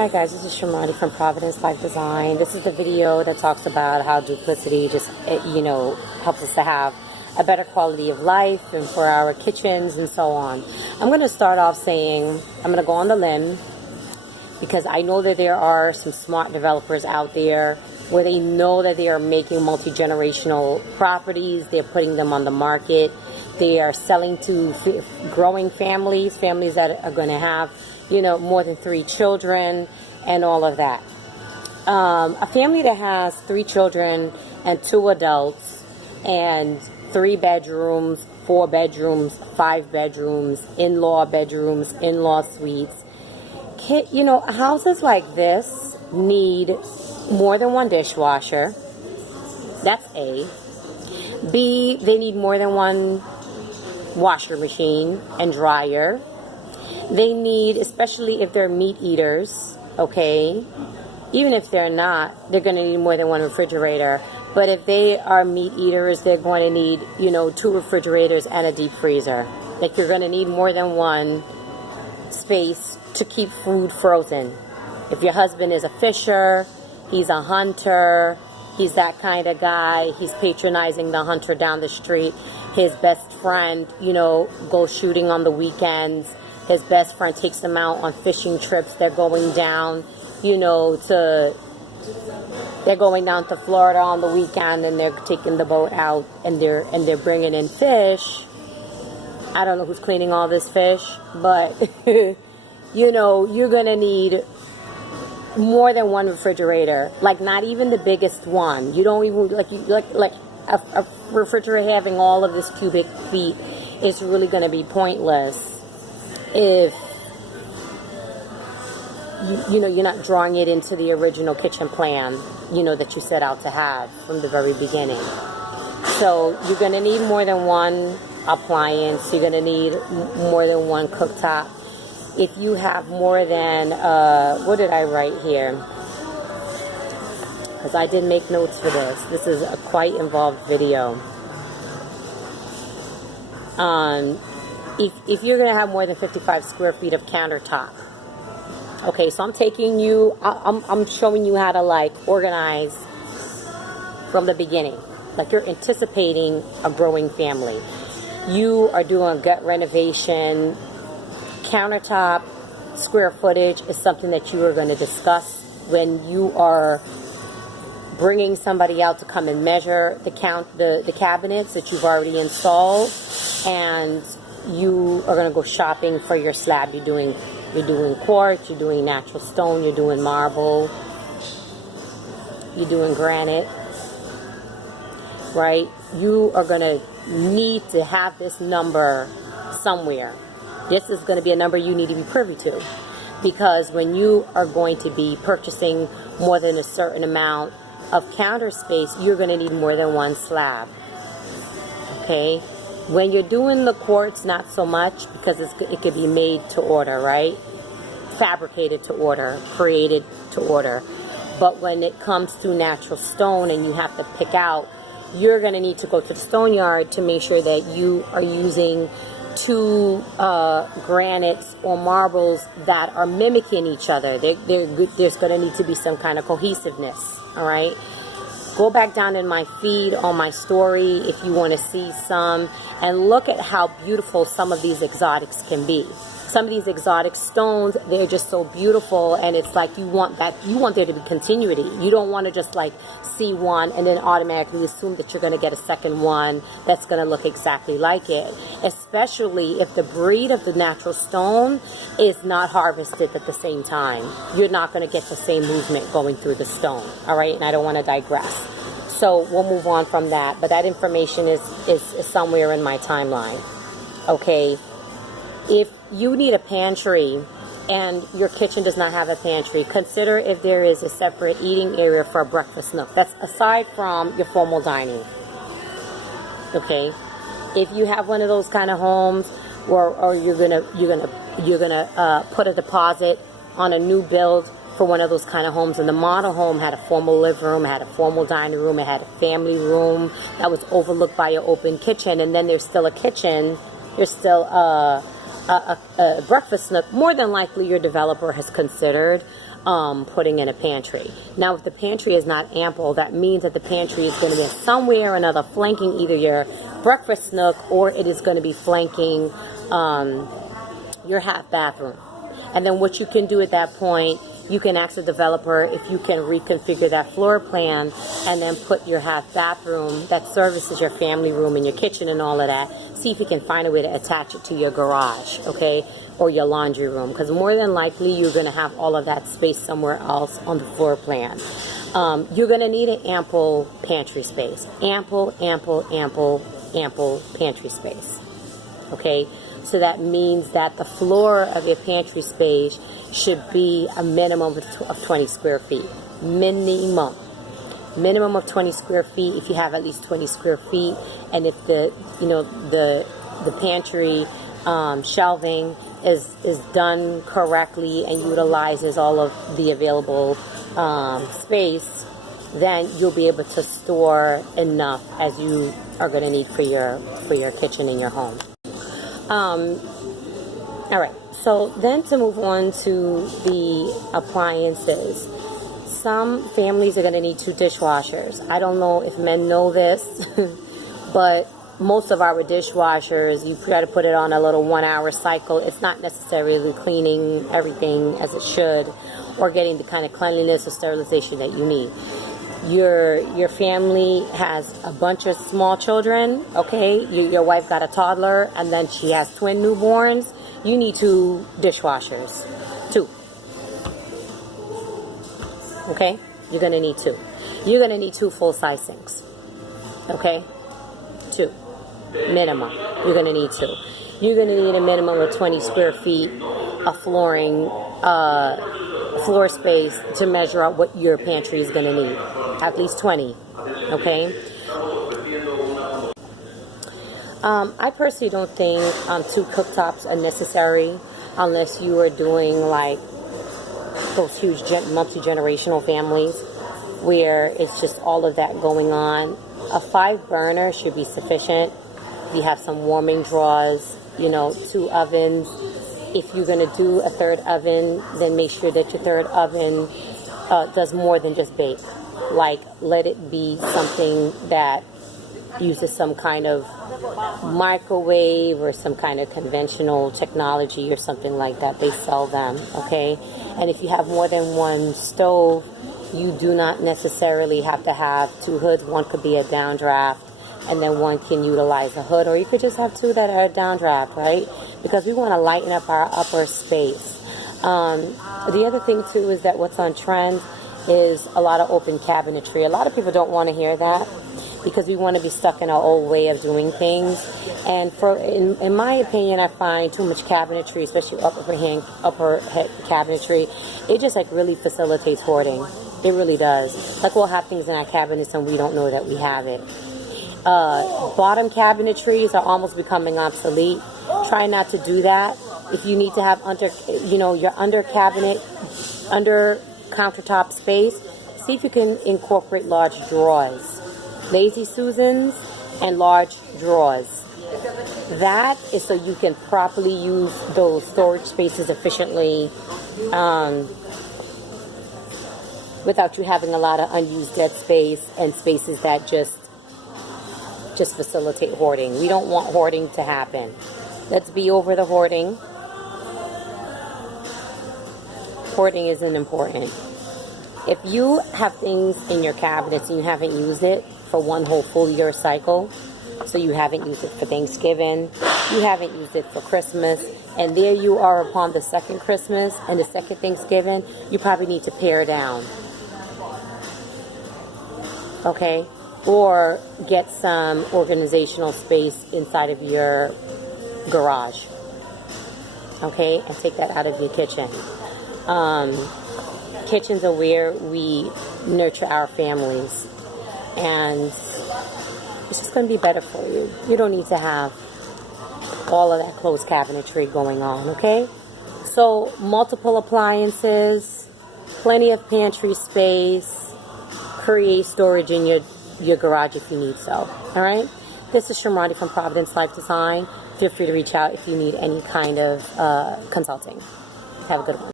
Hi guys, this is Shamrani from Providence Life Design. This is the video that talks about how Duplicity just, helps us to have a better quality of life and for our kitchens and so on. I'm going to start off saying, I'm going to go on the limb because I know that there are some smart developers out there where they know that they are making multi-generational properties. They're putting them on the market. They are selling to growing families that are going to have more than 3 children and all of that. A family that has 3 children and 2 adults and 3 bedrooms, 4 bedrooms, 5 bedrooms, in-law bedrooms, in-law suites. Houses like this need more than 1 dishwasher. That's A. B, they need more than 1 washer machine and dryer. They need, especially if they're meat eaters, okay, even if they're not, they're going to need more than 1 refrigerator. But if they are meat eaters, they're going to need, 2 refrigerators and a deep freezer. Like, you're going to need more than 1 space to keep food frozen. If your husband is a fisher, he's a hunter, he's that kind of guy, he's patronizing the hunter down the street. His best friend, goes shooting on the weekends. His best friend takes them out on fishing trips. They're going down, they're going down to Florida on the weekend, and they're taking the boat out, and they're bringing in fish. I don't know who's cleaning all this fish, but you're gonna need more than 1 refrigerator. Like, not even the biggest one. You don't even like a refrigerator having all of this cubic feet is really gonna be pointless if you're not drawing it into the original kitchen plan, that you set out to have from the very beginning. So you're going to need more than 1 appliance. You're going to need more than 1 cooktop. If you have more than, what did I write here? Because I did make notes for this. This is a quite involved video. If you're going to have more than 55 square feet of countertop. Okay, so I'm showing you how to organize from the beginning. Like, you're anticipating a growing family. You are doing a gut renovation. Countertop square footage is something that you are going to discuss when you are bringing somebody out to come and measure the cabinets that you've already installed, and you are going to go shopping for your slab. You're doing quartz, you're doing natural stone, you're doing marble, you're doing granite, right? You are going to need to have this number somewhere. This is going to be a number you need to be privy to, because when you are going to be purchasing more than a certain amount of counter space, you're going to need more than 1 slab, okay? When you're doing the quartz, not so much, because it could be made to order, right? Fabricated to order, created to order. But when it comes to natural stone and you have to pick out, you're going to need to go to the stone yard to make sure that you are using 2 granites or marbles that are mimicking each other. There's going to need to be some kind of cohesiveness, all right? Go back down in my feed on my story if you want to see some, and look at how beautiful some of these exotics can be. Some of these exotic stones, they're just so beautiful, and it's like you want there to be continuity. You don't want to just see one and then automatically assume that you're going to get a second one that's going to look exactly like it, especially if the breed of the natural stone is not harvested at the same time. You're not going to get the same movement going through the stone, all right? And I don't want to digress. So we'll move on from that, but that information is somewhere in my timeline, okay? If you need a pantry and your kitchen does not have a pantry, consider if there is a separate eating area for a breakfast nook. That's aside from your formal dining, okay? If you have one of those kind of homes, or you're gonna put a deposit on a new build for one of those kind of homes, and the model home had a formal living room, it had a formal dining room, it had a family room that was overlooked by an open kitchen, and then there's still a kitchen, there's still a a breakfast nook, more than likely your developer has considered putting in a pantry. Now, if the pantry is not ample, that means that the pantry is going to be somewhere or another flanking either your breakfast nook, or it is going to be flanking your half bathroom. And then what you can do at that point, you can ask the developer if you can reconfigure that floor plan and then put your half bathroom that services your family room and your kitchen and all of that. See if you can find a way to attach it to your garage, okay, or your laundry room, because more than likely you're going to have all of that space somewhere else on the floor plan. You're going to need an ample pantry space. Ample pantry space, okay? So that means that the floor of your pantry space should be a minimum of 20 square feet. Minimum of 20 square feet. If you have at least 20 square feet, and if the pantry shelving is done correctly and utilizes all of the available space, then you'll be able to store enough as you are going to need for your kitchen in your home. All right, so then to move on to the appliances. Some families are going to need 2 dishwashers. I don't know if men know this, but most of our dishwashers, you try to put it on a little 1-hour cycle. It's not necessarily cleaning everything as it should or getting the kind of cleanliness or sterilization that you need. Your family has a bunch of small children, okay? Your wife got a toddler, and then she has twin newborns. You need 2 dishwashers. 2. Okay? You're going to need 2. You're going to need 2 full-size sinks. Okay? 2. Minimum. You're going to need 2. You're going to need a minimum of 20 square feet of flooring, floor space to measure out what your pantry is going to need. At least 20. Okay? I personally don't think 2 cooktops are necessary unless you are doing like those huge multi-generational families where it's just all of that going on. A 5 burner should be sufficient. If you have some warming drawers, 2 ovens. If you're going to do a 3rd oven, then make sure that your 3rd oven does more than just bake. Like, let it be something that uses some kind of microwave or some kind of conventional technology or something like that. They sell them, okay? And if you have more than 1 stove, you do not necessarily have to have 2 hoods. One could be a downdraft, and then one can utilize a hood, or you could just have 2 that are a downdraft, right? Because we want to lighten up our upper space. The other thing, too, is that what's on trend is a lot of open cabinetry. A lot of people don't want to hear that because we want to be stuck in our old way of doing things. And in my opinion, I find too much cabinetry, especially upper head cabinetry, it just like really facilitates hoarding. It really does. Like we'll have things in our cabinets and we don't know that we have it. Bottom cabinetries are almost becoming obsolete. Try not to do that. If you need to have your under countertop space, see if you can incorporate large drawers, Lazy Susans and large drawers. That is so you can properly use those storage spaces efficiently without you having a lot of unused dead space and spaces that just facilitate hoarding. We don't want hoarding to happen. Let's be over the hoarding. Hoarding isn't important. If you have things in your cabinets and you haven't used it for 1 whole full year cycle, so you haven't used it for Thanksgiving, you haven't used it for Christmas, and there you are upon the 2nd Christmas and the 2nd Thanksgiving, you probably need to pare down. Okay? Or get some organizational space inside of your garage. Okay? And take that out of your kitchen. Kitchens are where we nurture our families. And it's just going to be better for you. You don't need to have all of that closed cabinetry going on, okay? So, multiple appliances, plenty of pantry space, create storage in your garage if you need so, all right? This is Shamrati from Providence Life Design. feel free to reach out if you need any kind of consulting. Have a good one.